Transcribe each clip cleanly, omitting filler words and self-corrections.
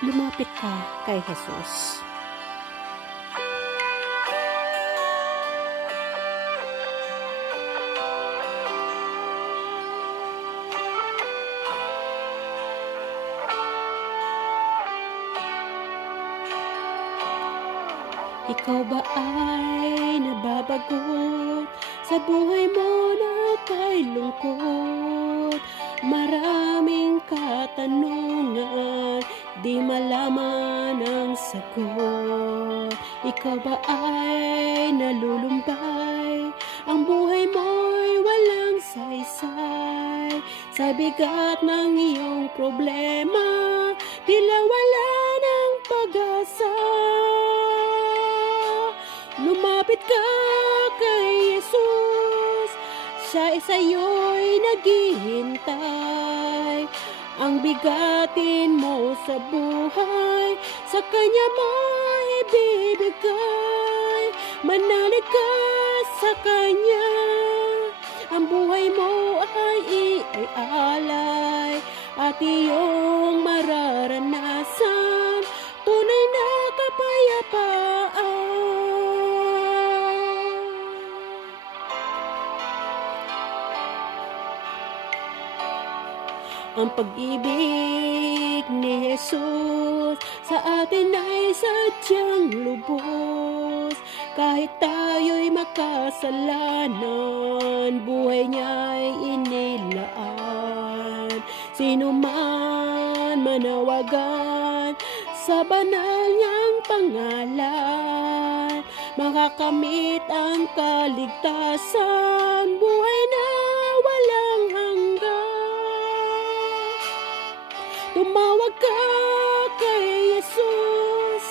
lumapit ka kay Jesus. Ikaw ba ay nababagot sa buhay mo na kay lungkot? Maraming katanungan, di malaman ang sagot. Ikaw ba ay nalulumbay? Ang buhay mo'y walang saysay. Sa bigat ng iyong problema, tila wala ng pag-asa. Lumapit ka kay Jesus, siya ay sa'yo'y naghihintay. Ang bigatin mo sa buhay, sa Kanya mo ibibigay. Manalig ka sa Kanya, ang buhay mo ay iaalay. At iyong mararanasan tunay na kapayapaan. Ang pag-ibig ni Jesus sa atin ay sadyang lubos. Kahit tayo'y makasalanan, buhay niya'y inilaan. Sino man manawagan sa banal niyang pangalan, makakamit ang kaligtasan, buhay na walang hanggan. Tumawag ka kay Jesus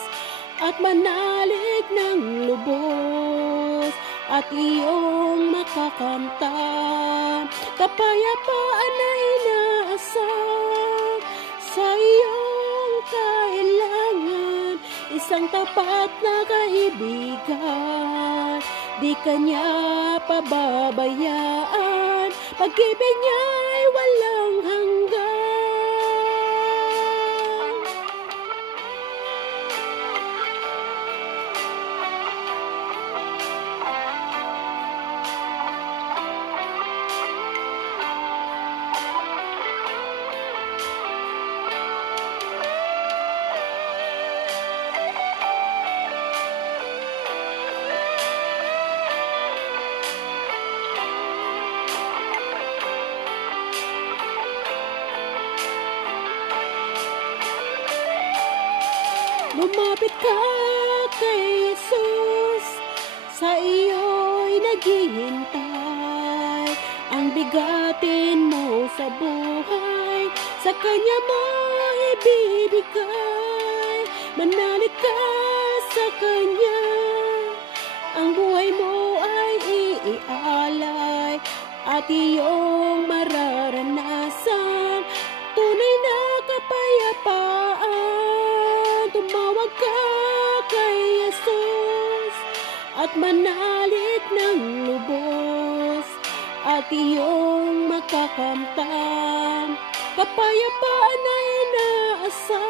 at manalig ng lubos, at iyong makakamta kapayapaan na inaasam. Sa iyong kailangan, isang tapat na kaibigan, di kanya pababayaan. Pag-ibig niya'y walang hanggan. Lumapit ka kay Jesus, sa iyo'y naghihintay. Ang bigatin mo sa buhay, sa Kanya mo ibibigay. Manalig ka sa Kanya, ang buhay mo ay iaalay. At iyong mararanasan tunay na kapayapaan. Tumawag ka kay Jesus at manalig ng lubos, at iyong makakamtan kapayapaan na inaasam.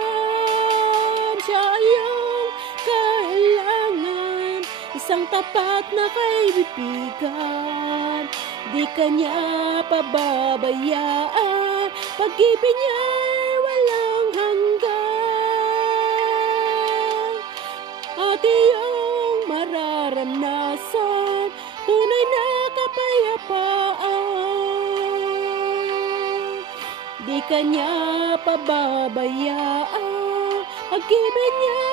Siya ay iyong kailangan, isang tapat na kaibigan, di kanya pababayaan. Pag-ibig niya'y walang hanggan, at iyong mararanasan tunay na kapayapaan. Di kanya pababayaan, pag-ibig niya